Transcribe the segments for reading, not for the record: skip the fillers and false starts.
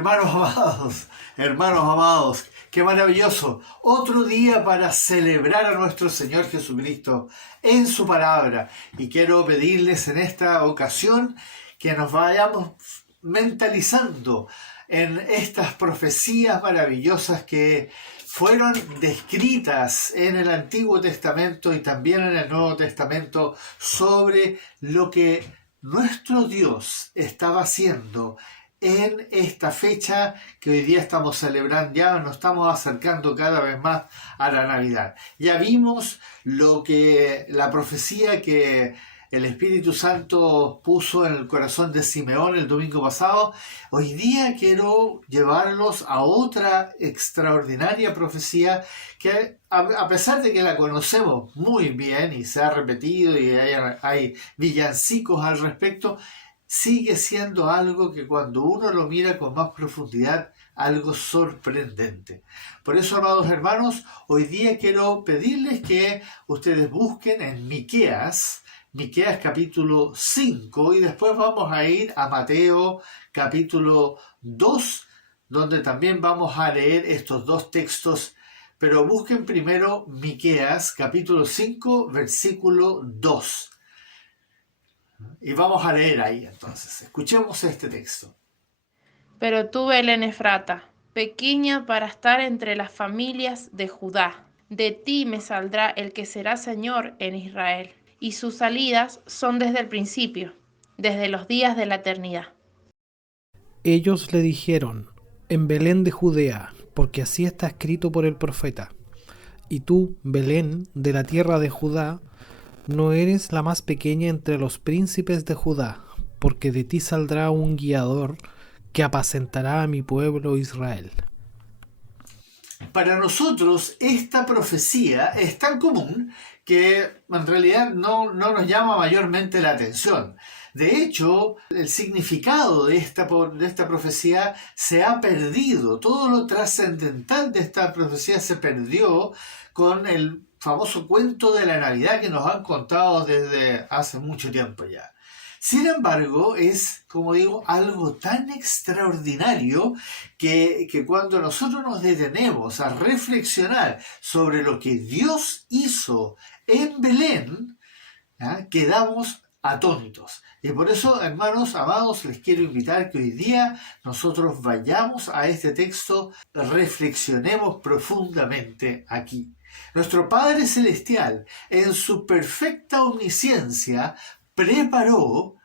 Hermanos amados, qué maravilloso. Otro día para celebrar a nuestro Señor Jesucristo en su palabra. Y quiero pedirles en esta ocasión que nos vayamos mentalizando en estas profecías maravillosas que fueron descritas en el Antiguo Testamento y también en el Nuevo Testamento sobre lo que nuestro Dios estaba haciendo en esta fecha que hoy día estamos celebrando. Ya nos estamos acercando cada vez más a la Navidad. Ya vimos la profecía que el Espíritu Santo puso en el corazón de Simeón el domingo pasado. Hoy día quiero llevarlos a otra extraordinaria profecía que, a pesar de que la conocemos muy bien y se ha repetido y hay villancicos al respecto, sigue siendo algo que cuando uno lo mira con más profundidad, algo sorprendente. Por eso, amados hermanos, hoy día quiero pedirles que ustedes busquen en Miqueas capítulo 5, y después vamos a ir a Mateo capítulo 2, donde también vamos a leer estos dos textos, pero busquen primero Miqueas capítulo 5, versículo 2. Y vamos a leer ahí entonces. Escuchemos este texto. Pero tú, Belén Efrata, pequeña para estar entre las familias de Judá, de ti me saldrá el que será Señor en Israel, y sus salidas son desde el principio, desde los días de la eternidad. Ellos le dijeron: en Belén de Judea, porque así está escrito por el profeta. Y tú, Belén, de la tierra de Judá, no eres la más pequeña entre los príncipes de Judá, porque de ti saldrá un guiador que apacentará a mi pueblo Israel. Para nosotros esta profecía es tan común que en realidad no nos llama mayormente la atención. De hecho, el significado de esta profecía se ha perdido. Todo lo trascendental de esta profecía se perdió con el famoso cuento de la Navidad que nos han contado desde hace mucho tiempo ya. Sin embargo, es, como digo, algo tan extraordinario que cuando nosotros nos detenemos a reflexionar sobre lo que Dios hizo en Belén, quedamos atónitos. Y por eso, hermanos amados, les quiero invitar que hoy día nosotros vayamos a este texto, reflexionemos profundamente aquí. Nuestro Padre Celestial, en su perfecta omnisciencia, preparó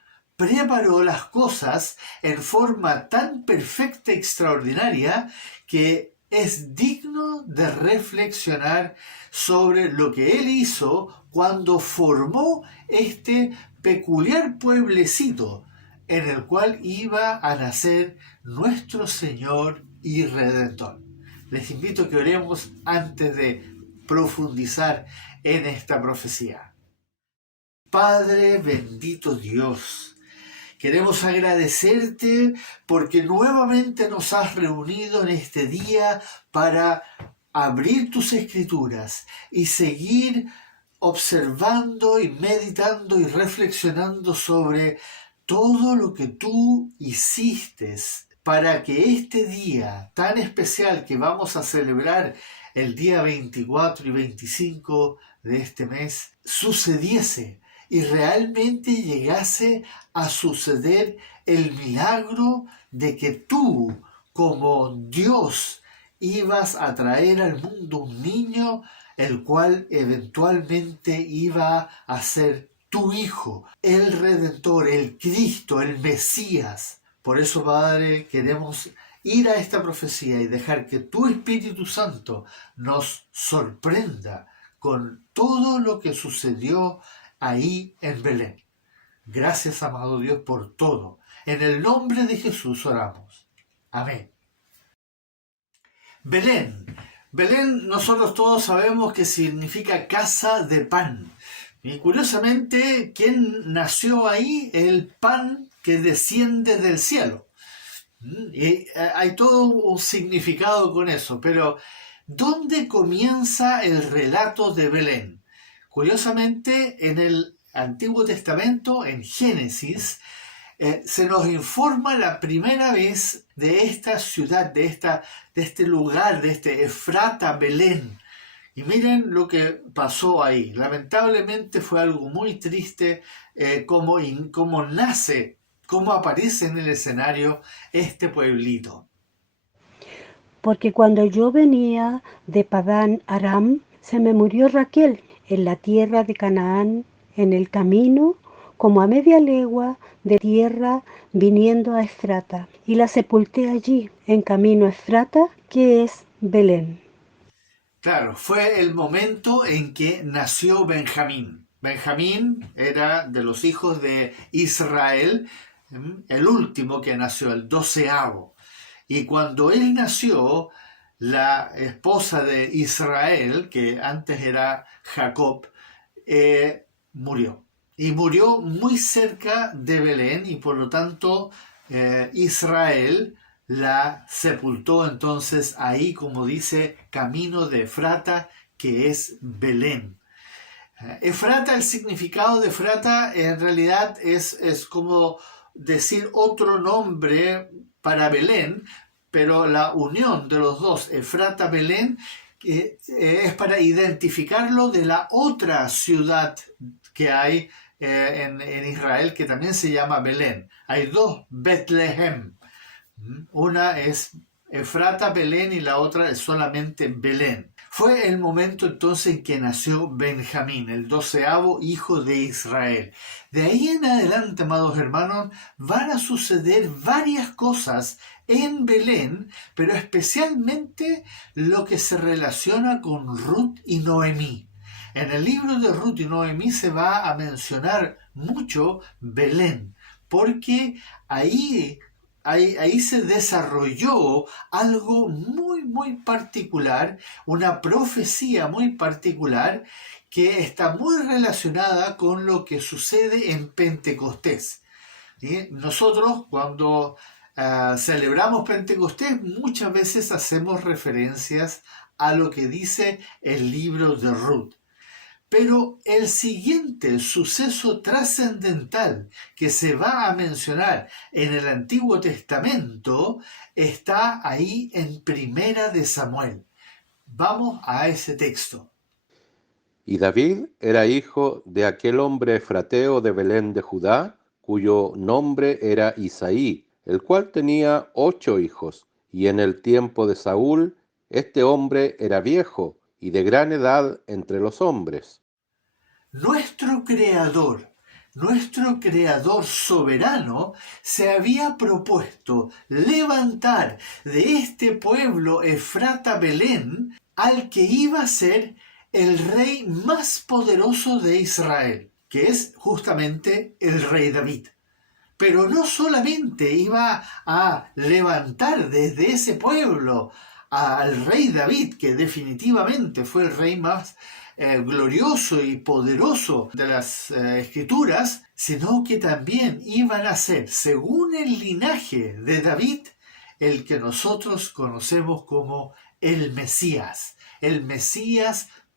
las cosas en forma tan perfecta y extraordinaria que es digno de reflexionar sobre lo que Él hizo cuando formó este peculiar pueblecito en el cual iba a nacer nuestro Señor y Redentor. Les invito a que oremos antes de profundizar en esta profecía. Padre bendito Dios, queremos agradecerte porque nuevamente nos has reunido en este día para abrir tus escrituras y seguir observando y meditando y reflexionando sobre todo lo que tú hiciste para que este día tan especial que vamos a celebrar el día 24 y 25 de este mes sucediese y realmente llegase a suceder el milagro de que tú, como Dios, ibas a traer al mundo un niño, el cual eventualmente iba a ser tu Hijo, el Redentor, el Cristo, el Mesías. Por eso, Padre, queremos ir a esta profecía y dejar que tu Espíritu Santo nos sorprenda con todo lo que sucedió ahí en Belén. Gracias, amado Dios, por todo. En el nombre de Jesús oramos. Amén. Belén. Belén, nosotros todos sabemos que significa casa de pan. Y curiosamente, ¿quién nació ahí? El pan que desciende del cielo. Y hay todo un significado con eso, pero ¿dónde comienza el relato de Belén? Curiosamente, en el Antiguo Testamento, en Génesis, se nos informa la primera vez de esta ciudad, de este lugar, de este Efrata, Belén. Y miren lo que pasó ahí. Lamentablemente fue algo muy triste, cómo nace, cómo aparece en el escenario este pueblito. Porque cuando yo venía de Padán Aram, se me murió Raquel en la tierra de Canaán, en el camino, como a media legua de tierra, viniendo a Efrata. Y la sepulté allí, en camino a Efrata, que es Belén. Claro, fue el momento en que nació Benjamín. Benjamín era de los hijos de Israel, el último que nació, el 12º. Y cuando él nació, la esposa de Israel, que antes era Jacob, murió. Y murió muy cerca de Belén y por lo tanto Israel la sepultó entonces ahí, como dice, camino de Efrata, que es Belén. Efrata, el significado de Efrata en realidad es como decir otro nombre para Belén, pero la unión de los dos, Efrata-Belén, es para identificarlo de la otra ciudad que hay en Israel, que también se llama Belén. Hay dos Betlehem. Una es Efrata, Belén, y la otra es solamente Belén. Fue el momento entonces en que nació Benjamín, el 12º hijo de Israel. De ahí en adelante, amados hermanos, van a suceder varias cosas en Belén, pero especialmente lo que se relaciona con Ruth y Noemí. En el libro de Ruth y Noemí se va a mencionar mucho Belén, porque ahí se desarrolló algo muy particular, una profecía muy particular que está muy relacionada con lo que sucede en Pentecostés. ¿Sí? Nosotros cuando celebramos Pentecostés muchas veces hacemos referencias a lo que dice el libro de Ruth. Pero el siguiente suceso trascendental que se va a mencionar en el Antiguo Testamento está ahí en Primera de Samuel. Vamos a ese texto. Y David era hijo de aquel hombre efrateo de Belén de Judá, cuyo nombre era Isaí, el cual tenía 8 hijos. Y en el tiempo de Saúl, este hombre era viejo y de gran edad entre los hombres. Nuestro Creador soberano, se había propuesto levantar de este pueblo Efrata Belén al que iba a ser el rey más poderoso de Israel, que es justamente el rey David. Pero no solamente iba a levantar desde ese pueblo al rey David, que definitivamente fue el rey más glorioso y poderoso de las escrituras, sino que también iban a ser, según el linaje de David, el que nosotros conocemos como el Mesías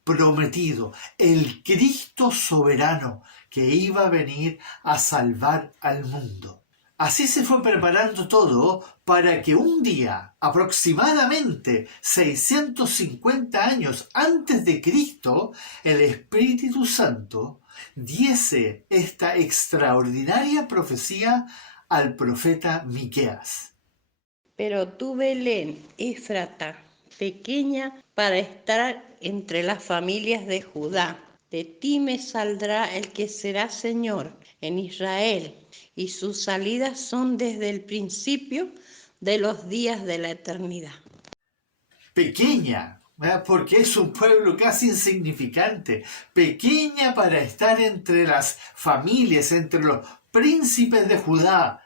prometido, el Cristo soberano que iba a venir a salvar al mundo. Así se fue preparando todo para que un día, aproximadamente 650 años antes de Cristo, el Espíritu Santo diese esta extraordinaria profecía al profeta Miqueas. Pero tú, Belén, Efrata, pequeña para estar entre las familias de Judá, de ti me saldrá el que será Señor en Israel, y sus salidas son desde el principio de los días de la eternidad. Pequeña, ¿verdad? Porque es un pueblo casi insignificante, pequeña para estar entre las familias, entre los príncipes de Judá,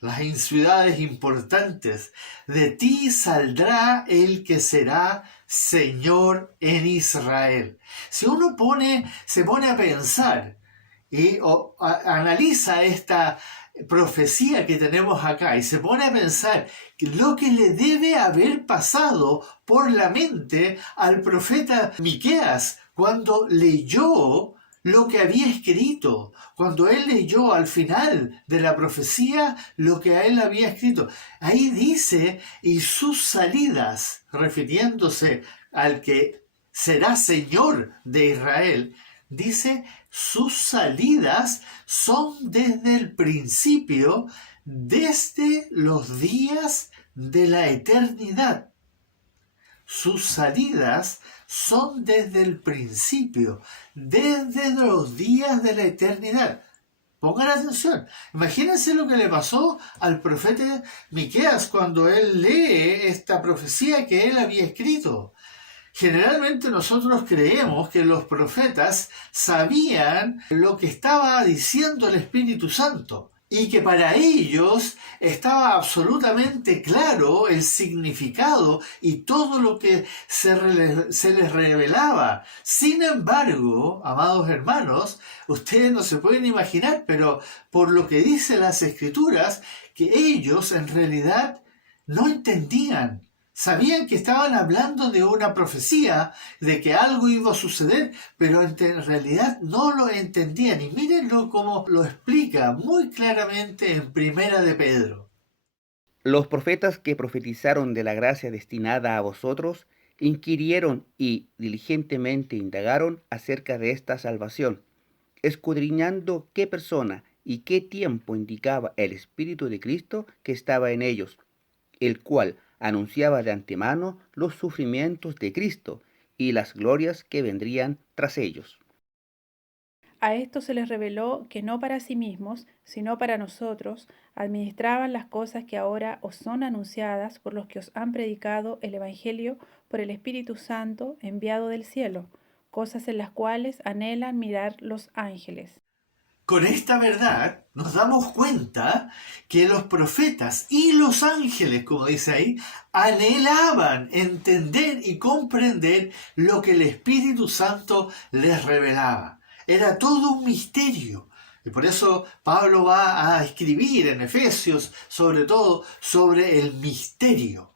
las ciudades importantes. De ti saldrá el que será Señor en Israel. Si uno se pone a pensar y analiza esta profecía que tenemos acá y se pone a pensar lo que le debe haber pasado por la mente al profeta Miqueas cuando leyó lo que había escrito, cuando él leyó al final de la profecía lo que a él había escrito. Ahí dice, y sus salidas, refiriéndose al que será Señor de Israel, dice, sus salidas son desde el principio, desde los días de la eternidad. Sus salidas son desde el principio, desde los días de la eternidad. Pongan atención. Imagínense lo que le pasó al profeta Miqueas cuando él lee esta profecía que él había escrito. Generalmente nosotros creemos que los profetas sabían lo que estaba diciendo el Espíritu Santo y que para ellos estaba absolutamente claro el significado y todo lo que se les revelaba. Sin embargo, amados hermanos, ustedes no se pueden imaginar, pero por lo que dicen las Escrituras, que ellos en realidad no entendían. Sabían que estaban hablando de una profecía, de que algo iba a suceder, pero en realidad no lo entendían. Y mírenlo cómo lo explica muy claramente en Primera de Pedro. Los profetas que profetizaron de la gracia destinada a vosotros, inquirieron y diligentemente indagaron acerca de esta salvación, escudriñando qué persona y qué tiempo indicaba el Espíritu de Cristo que estaba en ellos, el cual anunciaba de antemano los sufrimientos de Cristo y las glorias que vendrían tras ellos. A esto se les reveló que no para sí mismos, sino para nosotros, administraban las cosas que ahora os son anunciadas por los que os han predicado el Evangelio por el Espíritu Santo enviado del cielo, cosas en las cuales anhelan mirar los ángeles. Con esta verdad nos damos cuenta que los profetas y los ángeles, como dice ahí, anhelaban entender y comprender lo que el Espíritu Santo les revelaba. Era todo un misterio. Y por eso Pablo va a escribir en Efesios, sobre todo, sobre el misterio.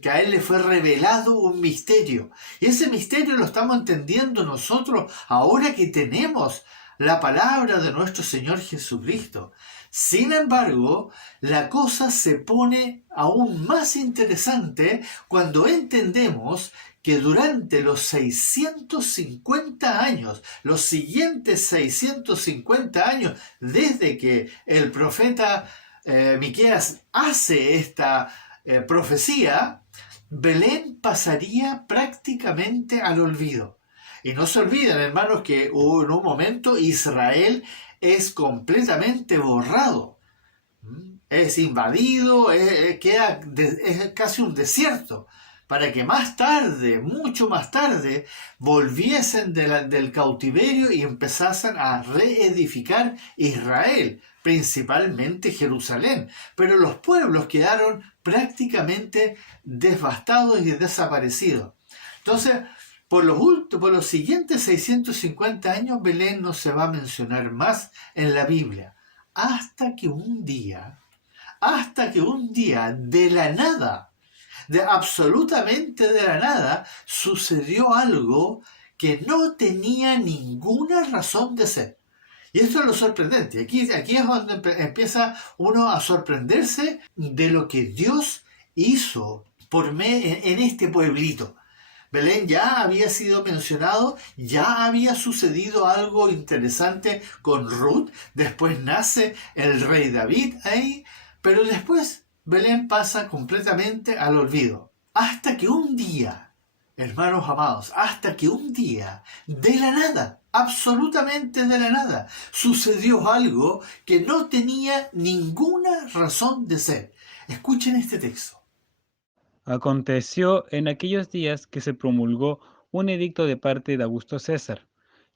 Que a él le fue revelado un misterio. Y ese misterio lo estamos entendiendo nosotros ahora que tenemos la palabra de nuestro Señor Jesucristo. Sin embargo, la cosa se pone aún más interesante cuando entendemos que durante los 650 años, los siguientes 650 años, desde que el profeta Miqueas hace esta profecía, Belén pasaría prácticamente al olvido. Y no se olviden, hermanos, que en un momento Israel es completamente borrado. Es invadido, es casi un desierto. Para que más tarde, mucho más tarde, volviesen del cautiverio y empezasen a reedificar Israel, principalmente Jerusalén. Pero los pueblos quedaron prácticamente devastados y desaparecidos. Entonces, por los siguientes 650 años, Belén no se va a mencionar más en la Biblia. Hasta que un día, de la nada, absolutamente de la nada, sucedió algo que no tenía ninguna razón de ser. Y esto es lo sorprendente. Aquí es donde empieza uno a sorprenderse de lo que Dios hizo en este pueblito. Belén ya había sido mencionado, ya había sucedido algo interesante con Ruth, después nace el rey David ahí, pero después Belén pasa completamente al olvido. Hasta que un día, hermanos amados, hasta que un día, de la nada, absolutamente de la nada, sucedió algo que no tenía ninguna razón de ser. Escuchen este texto. Aconteció en aquellos días que se promulgó un edicto de parte de Augusto César,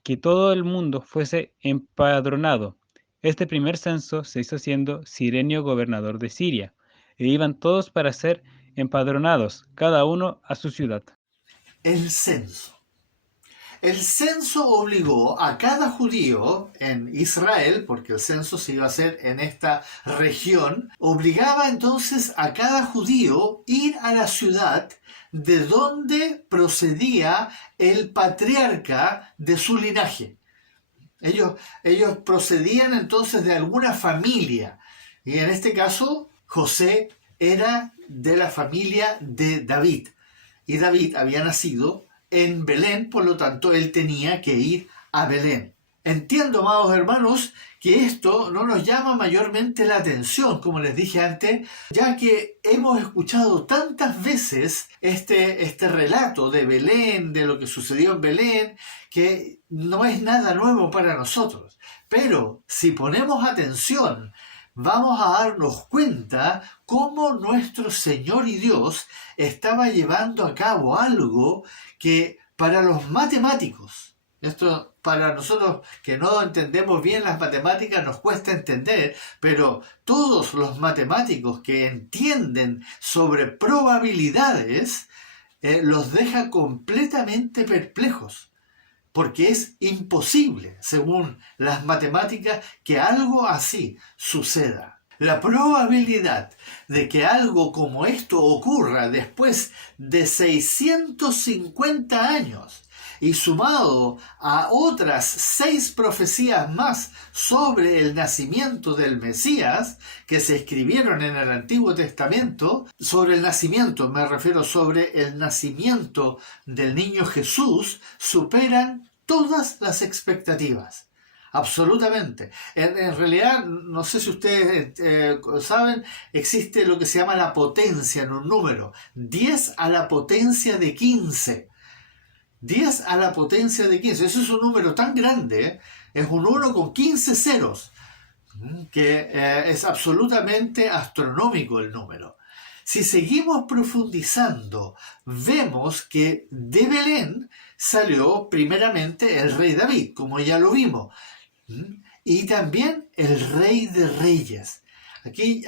que todo el mundo fuese empadronado. Este primer censo se hizo siendo Cirenio gobernador de Siria, e iban todos para ser empadronados, cada uno a su ciudad. El censo. El censo obligó a cada judío en Israel, porque el censo se iba a hacer en esta región, obligaba entonces a cada judío ir a la ciudad de donde procedía el patriarca de su linaje. Ellos procedían entonces de alguna familia. Y en este caso, José era de la familia de David. Y David había nacido en Belén, por lo tanto, él tenía que ir a Belén. Entiendo, amados hermanos, que esto no nos llama mayormente la atención, como les dije antes, ya que hemos escuchado tantas veces este relato de Belén, de lo que sucedió en Belén, que no es nada nuevo para nosotros. Pero si ponemos atención, vamos a darnos cuenta cómo nuestro Señor y Dios estaba llevando a cabo algo que para los matemáticos, esto para nosotros que no entendemos bien las matemáticas nos cuesta entender, pero todos los matemáticos que entienden sobre probabilidades los deja completamente perplejos, porque es imposible, según las matemáticas, que algo así suceda. La probabilidad de que algo como esto ocurra después de 650 años y sumado a otras 6 profecías más sobre el nacimiento del Mesías que se escribieron en el Antiguo Testamento, sobre el nacimiento, me refiero sobre el nacimiento del niño Jesús, superan todas las expectativas. Absolutamente. En realidad, no sé si ustedes saben, existe lo que se llama la potencia en un número. 10 a la potencia de 15. 10 a la potencia de 15. Eso es un número tan grande, es un 1 con 15 ceros, que es absolutamente astronómico el número. Si seguimos profundizando, vemos que de Belén salió primeramente el rey David, como ya lo vimos, y también el rey de reyes. Aquí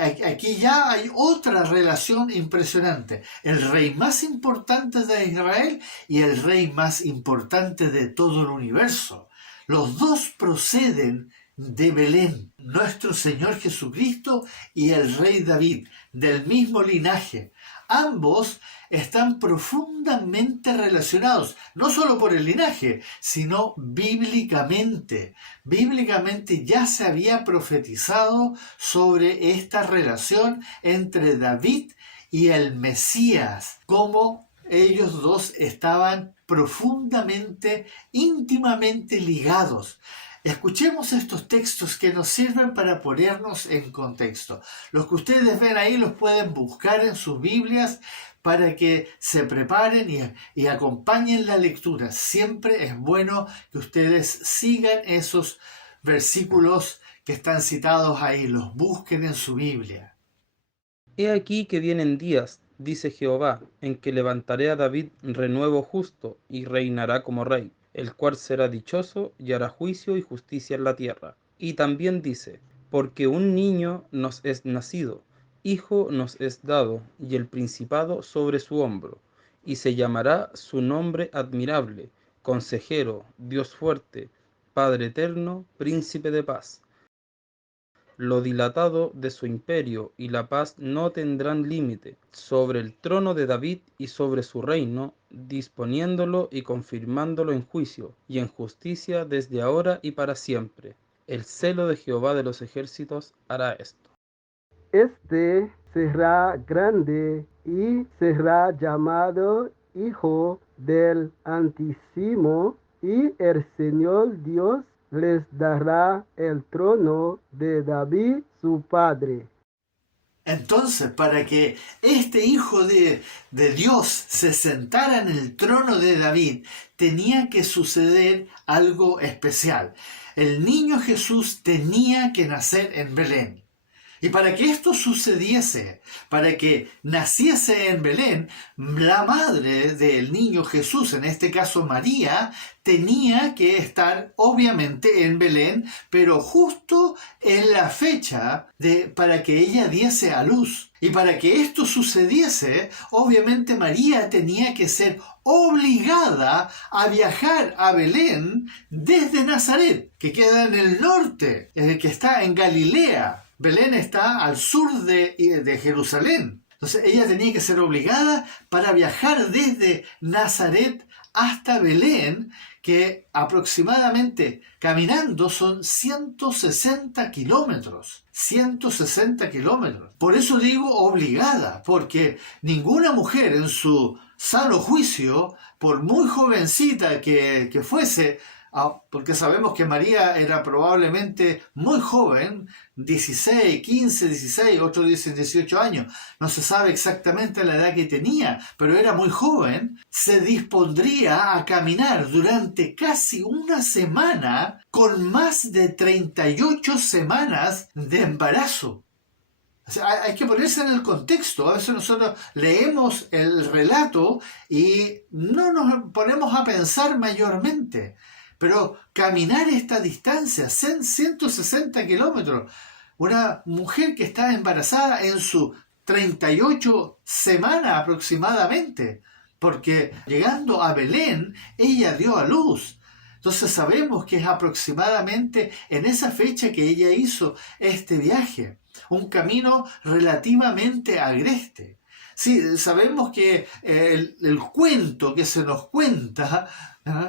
ya hay otra relación impresionante. El rey más importante de Israel y el rey más importante de todo el universo. Los dos proceden de Belén. Nuestro Señor Jesucristo y el rey David, del mismo linaje. Ambos están profundamente relacionados, no solo por el linaje, sino bíblicamente. Bíblicamente ya se había profetizado sobre esta relación entre David y el Mesías, cómo ellos dos estaban profundamente, íntimamente ligados. Escuchemos estos textos que nos sirven para ponernos en contexto. Los que ustedes ven ahí los pueden buscar en sus Biblias para que se preparen y acompañen la lectura. Siempre es bueno que ustedes sigan esos versículos que están citados ahí, los busquen en su Biblia. He aquí que vienen días, dice Jehová, en que levantaré a David renuevo justo y reinará como rey, el cual será dichoso y hará juicio y justicia en la tierra. Y también dice, porque un niño nos es nacido, hijo nos es dado, y el principado sobre su hombro, y se llamará su nombre admirable, consejero, Dios fuerte, Padre eterno, príncipe de paz. Lo dilatado de su imperio y la paz no tendrán límite sobre el trono de David y sobre su reino, disponiéndolo y confirmándolo en juicio y en justicia desde ahora y para siempre. El celo de Jehová de los ejércitos hará esto. Este será grande y será llamado Hijo del Altísimo, y el Señor Dios les dará el trono de David su padre. Entonces, para que este Hijo de Dios se sentara en el trono de David, tenía que suceder algo especial. El niño Jesús tenía que nacer en Belén. Y para que esto sucediese, para que naciese en Belén, la madre del niño Jesús, en este caso María, tenía que estar obviamente en Belén, pero justo en la fecha para que ella diese a luz. Y para que esto sucediese, obviamente María tenía que ser obligada a viajar a Belén desde Nazaret, que queda en el norte, que está en Galilea. Belén está al sur de Jerusalén. Entonces ella tenía que ser obligada para viajar desde Nazaret hasta Belén, que aproximadamente caminando son 160 kilómetros. 160 kilómetros. Por eso digo obligada, porque ninguna mujer en su sano juicio, por muy jovencita que fuese, porque sabemos que María era probablemente muy joven, 16, 15, 16, otros dicen 18 años, no se sabe exactamente la edad que tenía, pero era muy joven, se dispondría a caminar durante casi una semana con más de 38 semanas de embarazo. O sea, hay que ponerse en el contexto. A veces nosotros leemos el relato y no nos ponemos a pensar mayormente. Pero caminar esta distancia, 160 kilómetros, una mujer que está embarazada en su 38 semanas aproximadamente, porque llegando a Belén, ella dio a luz. Entonces sabemos que es aproximadamente en esa fecha que ella hizo este viaje, un camino relativamente agreste. Sí, sabemos que el cuento que se nos cuenta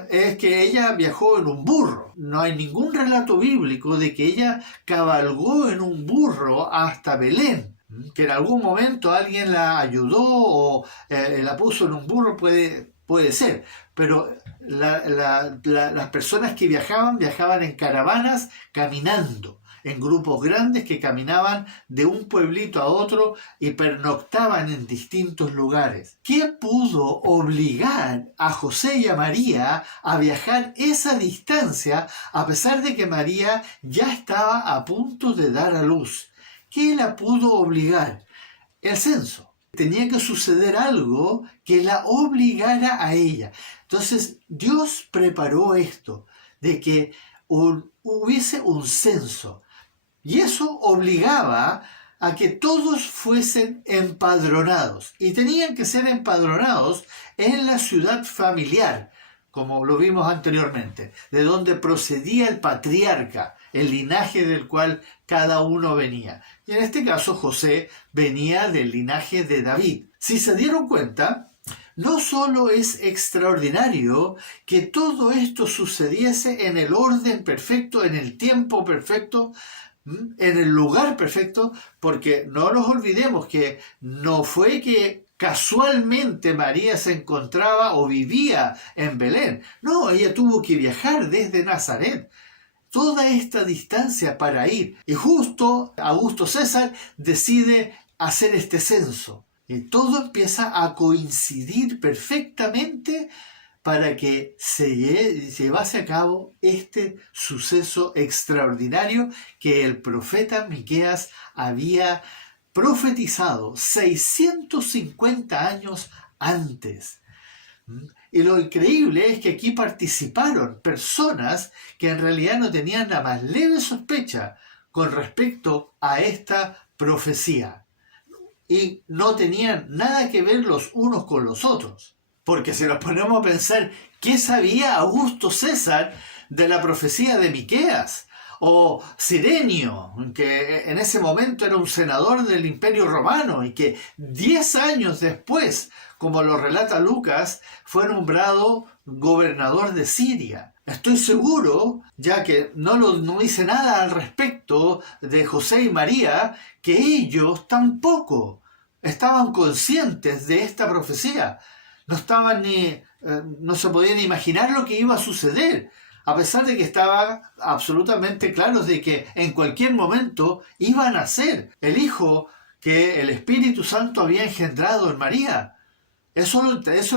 es que ella viajó en un burro. No hay ningún relato bíblico de que ella cabalgó en un burro hasta Belén. Que en algún momento alguien la ayudó o la puso en un burro puede ser. Pero las personas que viajaban en caravanas caminando, en grupos grandes que caminaban de un pueblito a otro y pernoctaban en distintos lugares. ¿Qué pudo obligar a José y a María a viajar esa distancia a pesar de que María ya estaba a punto de dar a luz? ¿Qué la pudo obligar? El censo. Tenía que suceder algo que la obligara a ella. Entonces Dios preparó esto, de que hubiese un censo. Y eso obligaba a que todos fuesen empadronados. Y tenían que ser empadronados en la ciudad familiar, como lo vimos anteriormente, de donde procedía el patriarca, el linaje del cual cada uno venía. Y en este caso José venía del linaje de David. Si se dieron cuenta, no solo es extraordinario que todo esto sucediese en el orden perfecto, en el tiempo perfecto, en el lugar perfecto, porque no nos olvidemos que no fue que casualmente María se encontraba o vivía en Belén. No, ella tuvo que viajar desde Nazaret toda esta distancia para ir. Y justo Augusto César decide hacer este censo. Y todo empieza a coincidir perfectamente para que se llevase a cabo este suceso extraordinario que el profeta Miqueas había profetizado 650 años antes. Y lo increíble es que aquí participaron personas que en realidad no tenían la más leve sospecha con respecto a esta profecía. Y no tenían nada que ver los unos con los otros. Porque si nos ponemos a pensar, ¿qué sabía Augusto César de la profecía de Miqueas? O Cirenio, que en ese momento era un senador del Imperio Romano y que 10 años después, como lo relata Lucas, fue nombrado gobernador de Siria. Estoy seguro, ya que no dice nada al respecto de José y María, que ellos tampoco estaban conscientes de esta profecía. No se podían imaginar lo que iba a suceder, a pesar de que estaban absolutamente claros de que en cualquier momento iba a nacer el hijo que el Espíritu Santo había engendrado en María. Eso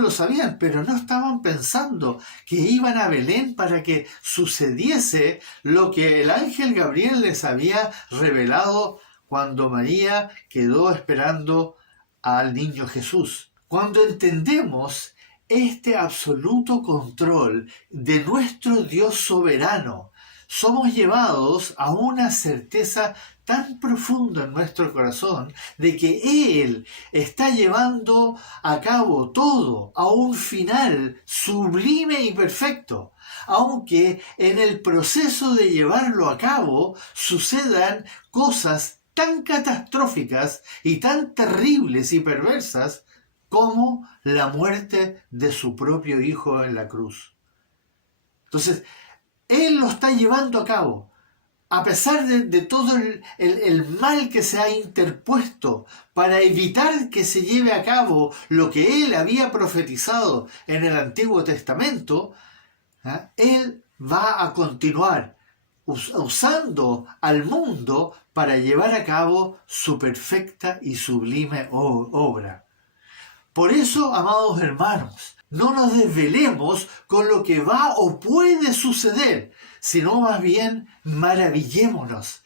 lo sabían, pero no estaban pensando que iban a Belén para que sucediese lo que el ángel Gabriel les había revelado cuando María quedó esperando al niño Jesús. Cuando entendemos este absoluto control de nuestro Dios soberano, somos llevados a una certeza tan profunda en nuestro corazón de que Él está llevando a cabo todo a un final sublime y perfecto, aunque en el proceso de llevarlo a cabo sucedan cosas tan catastróficas y tan terribles y perversas como la muerte de su propio hijo en la cruz. Entonces, Él lo está llevando a cabo. A pesar de todo el mal que se ha interpuesto para evitar que se lleve a cabo lo que Él había profetizado en el Antiguo Testamento, Él va a continuar usando al mundo para llevar a cabo su perfecta y sublime obra. Por eso, amados hermanos, no nos desvelemos con lo que va o puede suceder, sino más bien maravillémonos,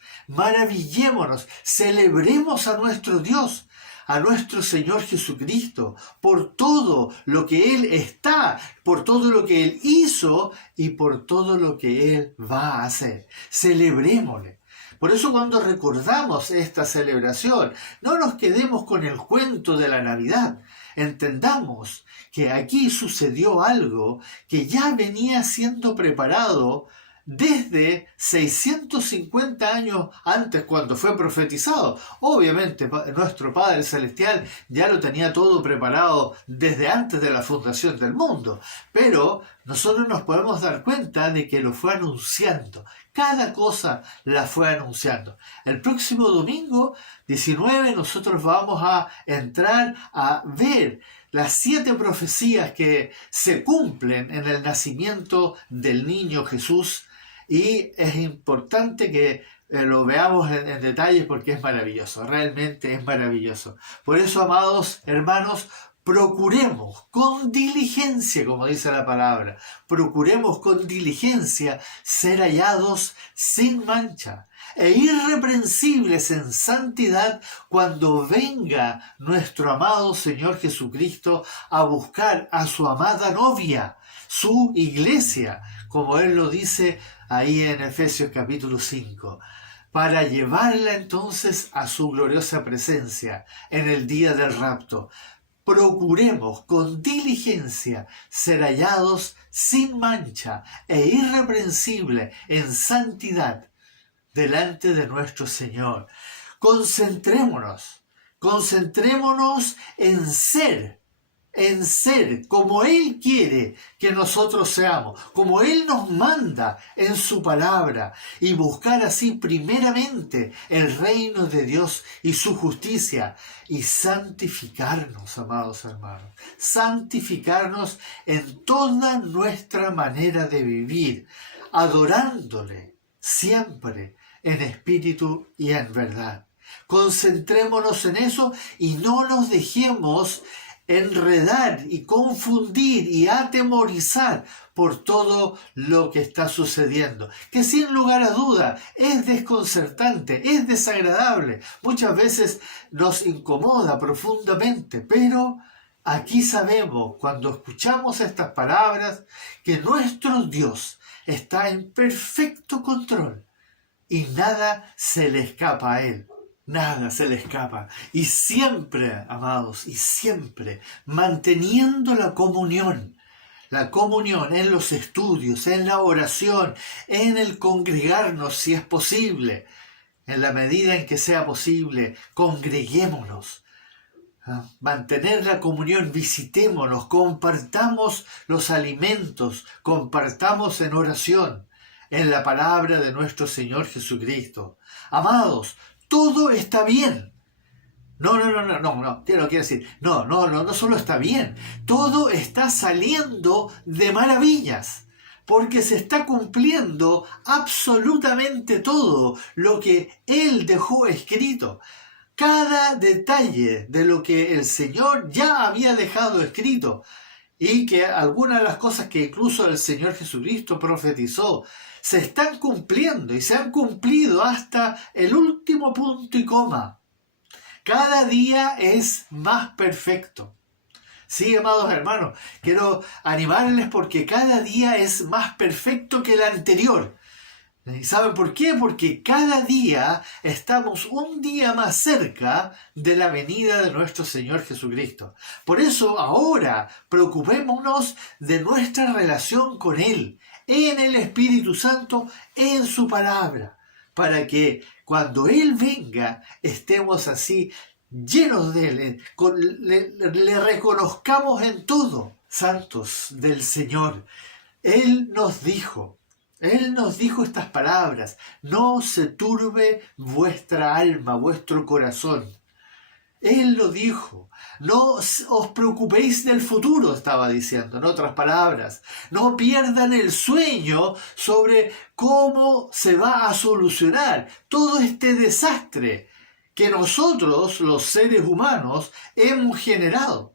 celebremos a nuestro Dios, a nuestro Señor Jesucristo, por todo lo que Él está, por todo lo que Él hizo y por todo lo que Él va a hacer. Celebrémosle. Por eso cuando recordamos esta celebración, no nos quedemos con el cuento de la Navidad. Entendamos que aquí sucedió algo que ya venía siendo preparado desde 650 años antes, cuando fue profetizado. Obviamente nuestro Padre Celestial ya lo tenía todo preparado desde antes de la fundación del mundo, pero nosotros nos podemos dar cuenta de que lo fue anunciando. Cada cosa la fue anunciando. El próximo domingo 19 nosotros vamos a entrar a ver las 7 profecías que se cumplen en el nacimiento del niño Jesús, y es importante que lo veamos en detalle porque es maravilloso, realmente es maravilloso. Por eso, amados hermanos, procuremos con diligencia, como dice la palabra, procuremos con diligencia ser hallados sin mancha e irreprensibles en santidad cuando venga nuestro amado Señor Jesucristo a buscar a su amada novia, su iglesia, como Él lo dice ahí en Efesios capítulo 5, para llevarla entonces a su gloriosa presencia en el día del rapto. Procuremos con diligencia ser hallados sin mancha e irreprensible en santidad delante de nuestro Señor. Concentrémonos en ser como Él quiere que nosotros seamos, como Él nos manda en su palabra, y buscar así primeramente el reino de Dios y su justicia, y santificarnos, amados hermanos, santificarnos en toda nuestra manera de vivir, adorándole siempre en espíritu y en verdad. Concentrémonos en eso y no nos dejemos enredar y confundir y atemorizar por todo lo que está sucediendo, que sin lugar a duda es desconcertante, es desagradable, muchas veces nos incomoda profundamente, pero aquí sabemos, cuando escuchamos estas palabras, que nuestro Dios está en perfecto control y nada se le escapa a Él. Nada se le escapa. Y siempre, amados, y siempre manteniendo la comunión en los estudios, en la oración, en el congregarnos si es posible. En la medida en que sea posible, congreguémonos. Mantener la comunión, visitémonos, compartamos los alimentos, compartamos en oración, en la palabra de nuestro Señor Jesucristo. Amados, todo está bien. No solo está bien, todo está saliendo de maravillas, porque se está cumpliendo absolutamente todo lo que Él dejó escrito. Cada detalle de lo que el Señor ya había dejado escrito, y que algunas de las cosas que incluso el Señor Jesucristo profetizó se están cumpliendo y se han cumplido hasta el último punto y coma. Cada día es más perfecto. Sí, amados hermanos, quiero animarles porque cada día es más perfecto que el anterior. ¿Y saben por qué? Porque cada día estamos un día más cerca de la venida de nuestro Señor Jesucristo. Por eso ahora preocupémonos de nuestra relación con Él, en el Espíritu Santo, en su palabra, para que cuando Él venga, estemos así llenos de Él, le reconozcamos en todo, santos del Señor. Él nos dijo estas palabras: no se turbe vuestra alma, vuestro corazón. Él lo dijo. No os preocupéis del futuro, estaba diciendo, en otras palabras. No pierdan el sueño sobre cómo se va a solucionar todo este desastre que nosotros, los seres humanos, hemos generado.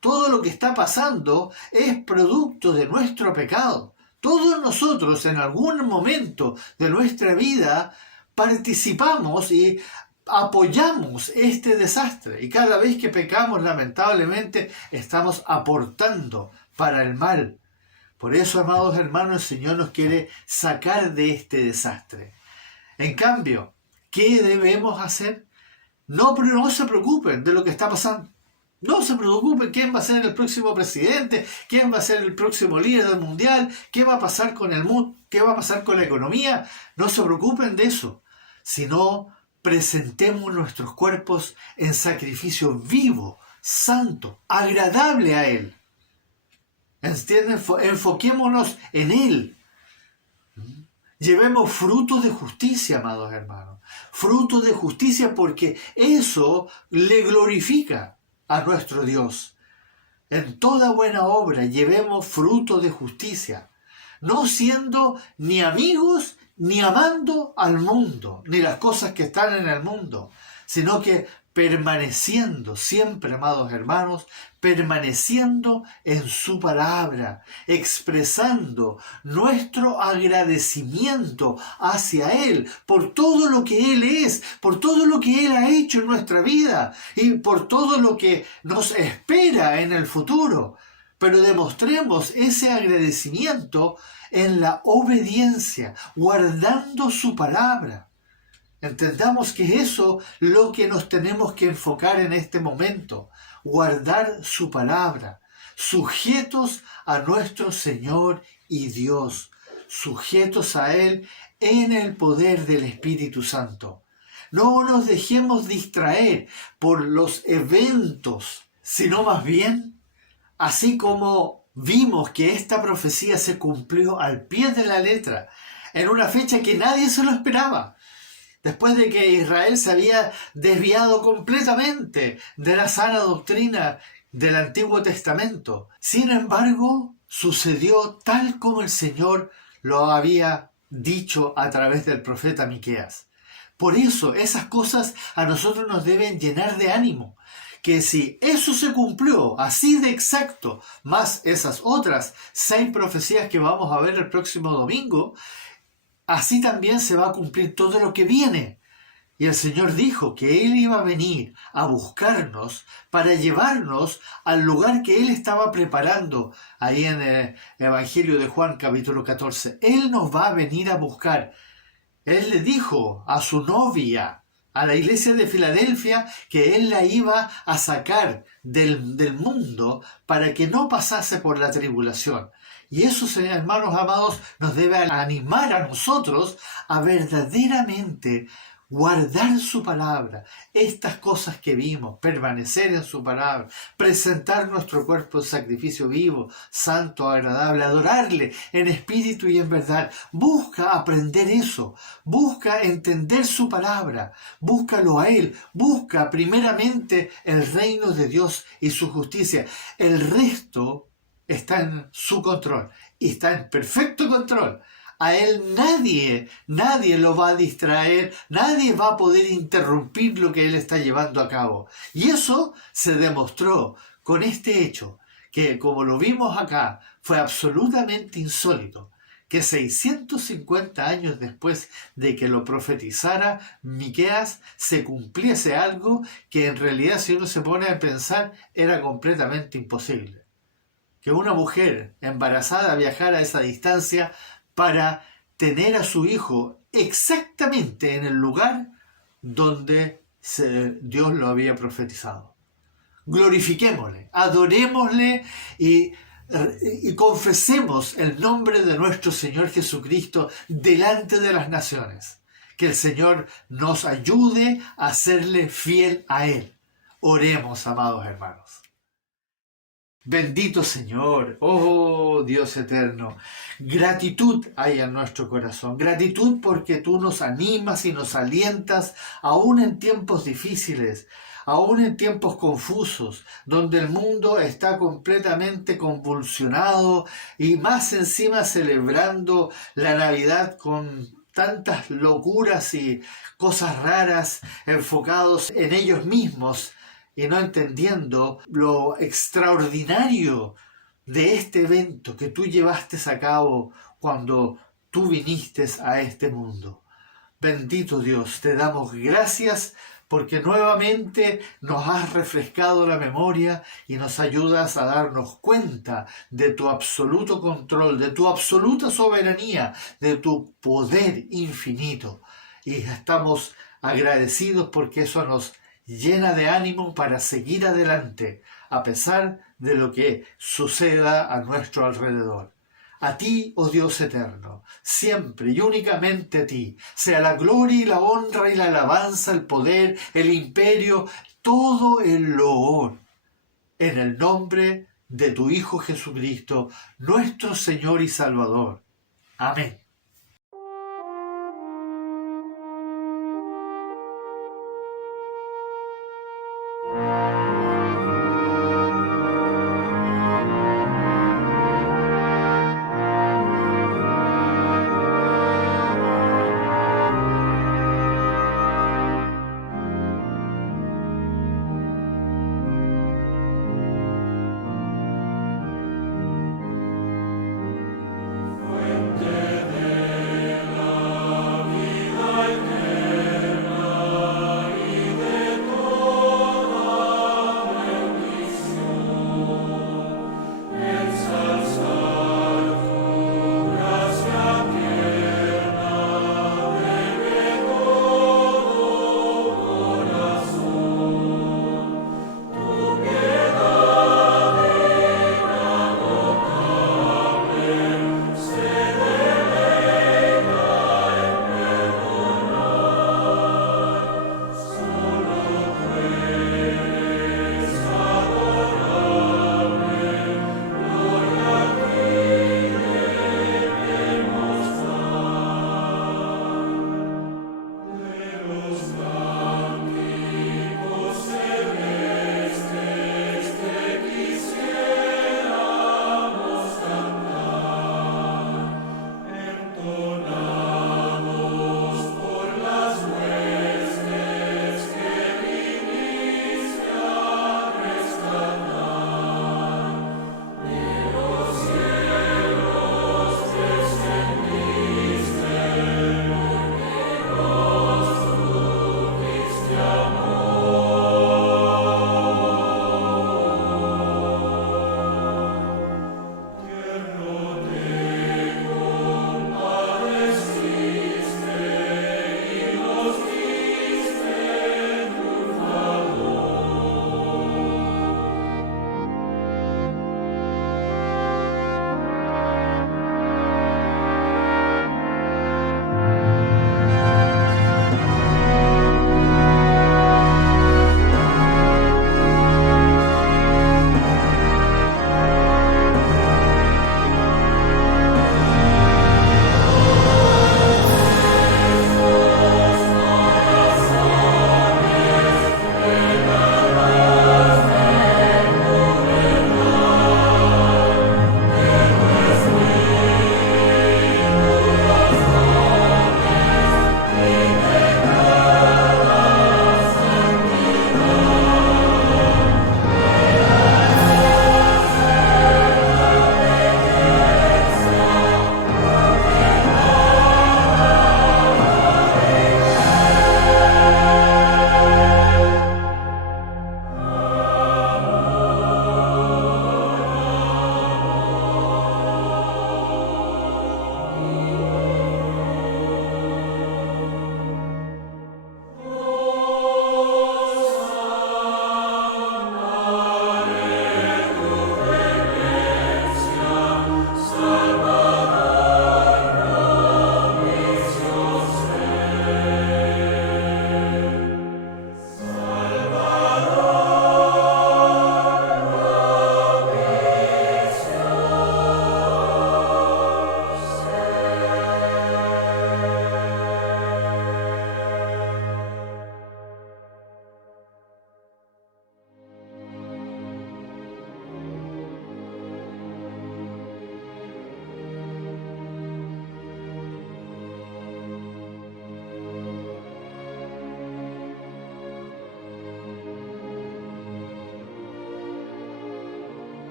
Todo lo que está pasando es producto de nuestro pecado. Todos nosotros en algún momento de nuestra vida participamos y apoyamos este desastre. Y cada vez que pecamos, lamentablemente, estamos aportando para el mal. Por eso, amados hermanos, el Señor nos quiere sacar de este desastre. En cambio, ¿qué debemos hacer? No se preocupen de lo que está pasando. No se preocupen quién va a ser el próximo presidente, quién va a ser el próximo líder del mundial, qué va a pasar con el mundo, qué va a pasar con la economía. No se preocupen de eso, sino presentemos nuestros cuerpos en sacrificio vivo, santo, agradable a Él. ¿Entienden? Enfoquémonos en Él. Llevemos frutos de justicia, amados hermanos. Frutos de justicia, porque eso le glorifica a nuestro Dios. En toda buena obra llevemos fruto de justicia, no siendo ni amigos ni amando al mundo, ni las cosas que están en el mundo, sino que permaneciendo siempre, amados hermanos, permaneciendo en su palabra, expresando nuestro agradecimiento hacia Él por todo lo que Él es, por todo lo que Él ha hecho en nuestra vida y por todo lo que nos espera en el futuro. Pero demostremos ese agradecimiento en la obediencia, guardando su palabra. Entendamos que es eso lo que nos tenemos que enfocar en este momento, guardar su palabra, sujetos a nuestro Señor y Dios, sujetos a Él en el poder del Espíritu Santo. No nos dejemos distraer por los eventos, sino más bien, así como vimos que esta profecía se cumplió al pie de la letra, en una fecha que nadie se lo esperaba. Después de que Israel se había desviado completamente de la sana doctrina del Antiguo Testamento. Sin embargo, sucedió tal como el Señor lo había dicho a través del profeta Miqueas. Por eso, esas cosas a nosotros nos deben llenar de ánimo. Que si eso se cumplió así de exacto, más esas otras 6 profecías que vamos a ver el próximo domingo, así también se va a cumplir todo lo que viene. Y el Señor dijo que Él iba a venir a buscarnos para llevarnos al lugar que Él estaba preparando ahí en el Evangelio de Juan capítulo 14. Él nos va a venir a buscar. Él le dijo a su novia, a la iglesia de Filadelfia, que Él la iba a sacar del mundo para que no pasase por la tribulación. Y eso, hermanos amados, nos debe animar a nosotros a verdaderamente guardar su palabra, estas cosas que vimos, permanecer en su palabra, presentar nuestro cuerpo en sacrificio vivo, santo, agradable, adorarle en espíritu y en verdad. Busca aprender eso, busca entender su palabra, búscalo a Él, busca primeramente el reino de Dios y su justicia. El resto está en su control y está en perfecto control. A Él nadie lo va a distraer, nadie va a poder interrumpir lo que Él está llevando a cabo. Y eso se demostró con este hecho, que como lo vimos acá, fue absolutamente insólito, que 650 años después de que lo profetizara Miqueas, se cumpliese algo que en realidad, si uno se pone a pensar, era completamente imposible. Que una mujer embarazada viajara a esa distancia para tener a su hijo exactamente en el lugar donde Dios lo había profetizado. Glorifiquémosle, adorémosle y confesemos el nombre de nuestro Señor Jesucristo delante de las naciones. Que el Señor nos ayude a serle fiel a Él. Oremos, amados hermanos. Bendito Señor, oh Dios eterno, gratitud hay en nuestro corazón, gratitud porque tú nos animas y nos alientas aún en tiempos difíciles, aún en tiempos confusos, donde el mundo está completamente convulsionado y más encima celebrando la Navidad con tantas locuras y cosas raras enfocados en ellos mismos, y no entendiendo lo extraordinario de este evento que tú llevaste a cabo cuando tú viniste a este mundo. Bendito Dios, te damos gracias porque nuevamente nos has refrescado la memoria y nos ayudas a darnos cuenta de tu absoluto control, de tu absoluta soberanía, de tu poder infinito. Y estamos agradecidos porque eso nos llena de ánimo para seguir adelante, a pesar de lo que suceda a nuestro alrededor. A ti, oh Dios eterno, siempre y únicamente a ti, sea la gloria y la honra y la alabanza, el poder, el imperio, todo el loor, en el nombre de tu Hijo Jesucristo, nuestro Señor y Salvador. Amén.